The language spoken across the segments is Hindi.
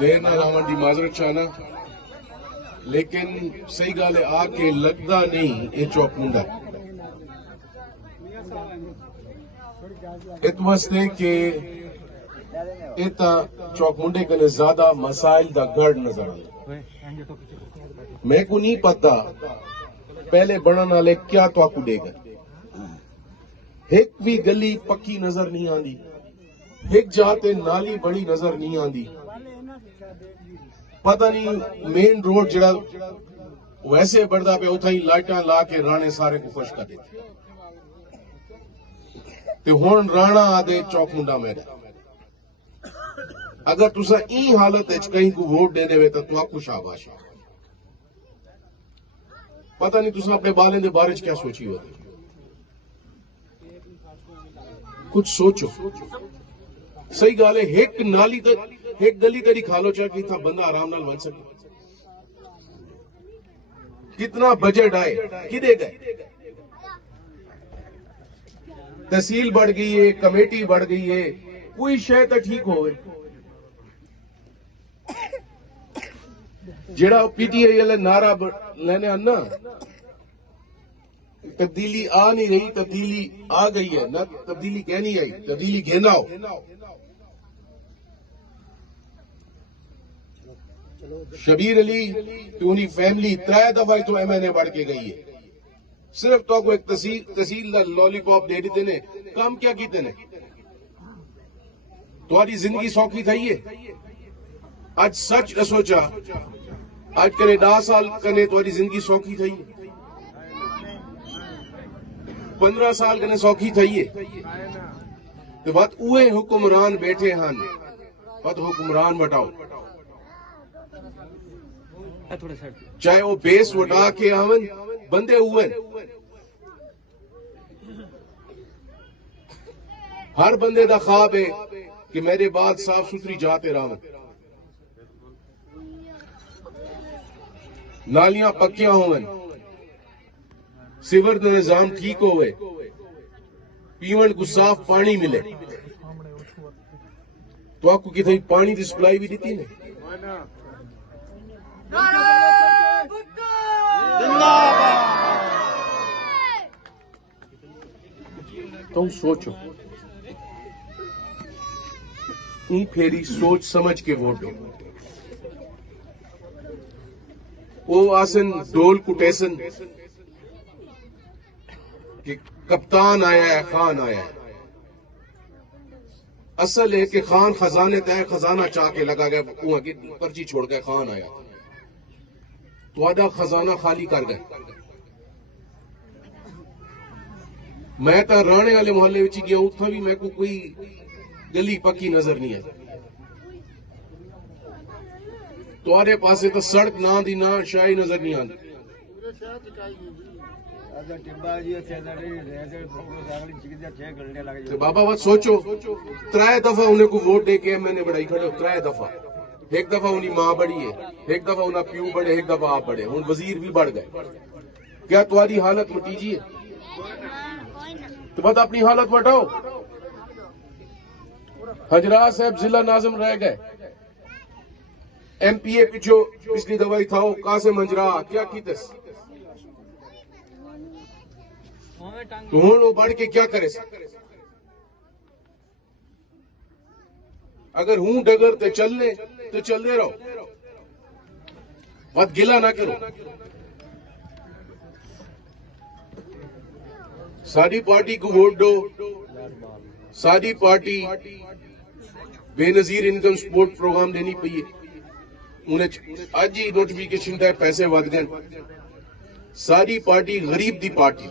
देर नाल आवन दी माजरत चाहना, लेकिन सही गल आके लगदा नहीं ये चौक मुंडा इत वास्ते कि चौक मुंडे कने ज्यादा मसाइल दा गढ़ नजर आंदा। मैं को नहीं पता पहले बनने वाले क्या तो देगा। एक भी गली पक्की नजर नहीं आती, एक जाते नाली बड़ी नजर नहीं आती। पता नहीं मेन रोड जड़ा वैसे बढ़ता पे उथा ही लाइटा ला के राणे सारे को खुश कर देते। तो हुण राणा आदे चौक मुंडा मेरा अगर तुसा ई हालत कहीं को वोट दे देवे तो आपको शाबाश। पता नहीं तुसा अपने बालें दे बारे च क्या सोची होती। कुछ सोचो। सही गल है, एक नाली एक गली तेरी खा लो चाहे कि बंदा आराम नाल बन सके। कितना बजट आए किदे गए। तहसील बढ़ गई है, कमेटी बढ़ गई है, कोई शय तो ठीक हो। जेड़ा पीटीआई वाले नारा लेने आना, तब्दीली आ नहीं रही, तब्दीली आ गई है ना। तब्दीली कह नहीं आई, तब्दीली घेना हो। शबीर अली तो उन्हीं फैमिली 3 दफा तो एमएनए बढ़ के गई है। सिर्फ तो को एक तहसील का लॉलीपॉप दे देते ने। काम क्या कीते ने? तुम्हारी जिंदगी सौखी थी है। आज सच सोचा, आज कने 10 साल कने तुम्हारी जिंदगी सौखी थी है। 15 साल कने सौखी थी है। तो बात उहे हुक्मरान बैठे हैं, बात हुक्मरान बटाओ। चाहे वो बेस वटा के आवन, बंदे हुए। हर बंदे का ख्वाब है कि मेरे बाद साफ सुथरी जाते रहो, नालियां पक्कियां होवन, सिवर का निजाम ठीक होवे, पीवन को साफ पानी मिले। तो आपको कितनी पानी की सप्लाई भी दी ने। तुम सोचो, ई फेरी सोच समझ के वोट दो। वो आसन डोल कुटेसन कि कप्तान आया है, खान आया है। असल है कि खान खजाने तय खजाना चाह के लगा गया, वहां की पर्ची छोड़ गया, खान आया तो आधा खजाना खाली कर गए। मैं तो राणे वाले मोहल्ले में गया, उतना भी मैं को कोई गली पक्की नजर नहीं है। तुम्हारे पासे तो सड़क ना दी ना शाही नजर नहीं आती। तो बाबा बस सोचो, 3 दफा उन्हें को वोट दे के मैंने बढ़ाई खड़े 3 दफा। एक दफा उन्हीं मां बढ़ी है, एक दफा उन्हें प्यू बढ़े, एक दफा आप बढ़े, हूं वजीर भी बढ़ गए। क्या तुम्हारी हालत मटीजी है? तो बस अपनी हालत बढ़ाओ। हजरा साहब जिला नाज़िम रह गए, एमपीए पिछो पिछली दवाई था कासिम मंजरा क्या की तस। तो हूं वो बढ़ के क्या करे। अगर हूं डगर तो चलने रहो, मत गिला ना करो। सारी पार्टी को वोट दो। सारी party Benazir income support program देनी पई। उन्हें आज ही नोटिफिकेशन था, पैसे वध गए। सारी पार्टी गरीब दी पार्टी।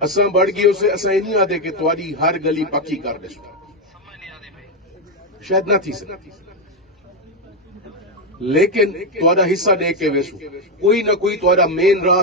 असा बढ़ गई उसे असा नहीं आते कि तुम्हारी हर गली पक्की कर दे, शायद ना थी सके, लेकिन तुम्हारा हिस्सा दे के वेसू कोई ना कोई तुम्हारा मेन राह